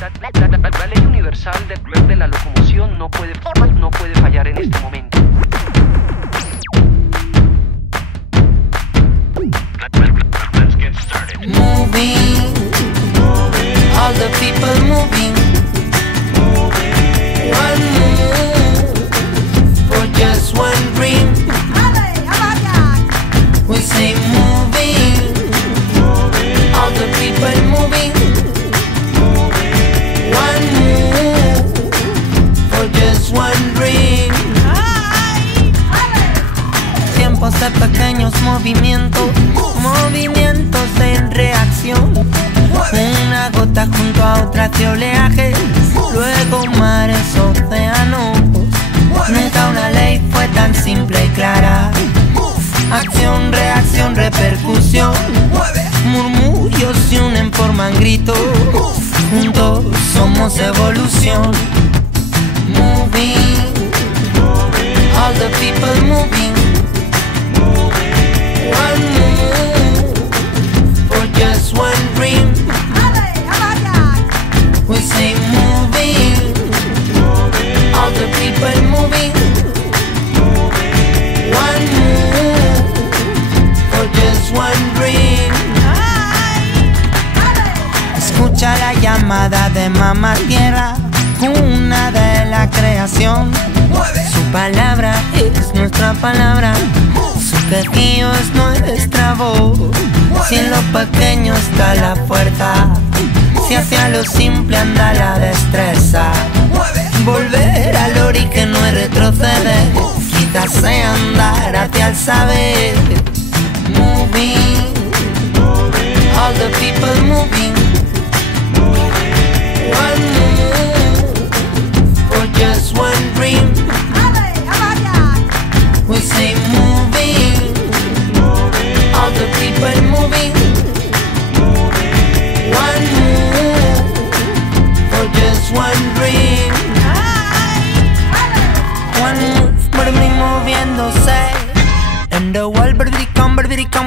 La ley universal de la locomoción no puede fallar en este momento. Let's get started. Moving, all the people moving. One move for just one dream. We say moving, all the people moving. One move for just one dream. Tiempos de pequeños movimientos, movimientos en reacción. Una gota junto a otra de oleaje, luego mares, océanos. Nunca una ley fue tan simple y clara. Acción, reacción, repercusión. Murmullos se unen, forman gritos. Juntos somos evolución. Moving, all the people moving. One move for just one dream. We say moving, all the people moving. One move for just one dream. Escucha la llamada de mamá tierra, cuna de la creación. Su palabra es nuestra palabra, su quejío es nuestra voz. Si en lo pequeño está la fuerza, si hacia lo simple anda la destreza. Volver al ori que no es retroceder, quizás sea andar hacia el saber. Moving, all the people moving. One move for just one dream. We say moving, all the people moving. One move for just one dream. One move, baby, moviéndose. And the world, baby, come,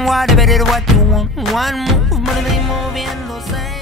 whatever it what you want. One move, baby, moviéndose.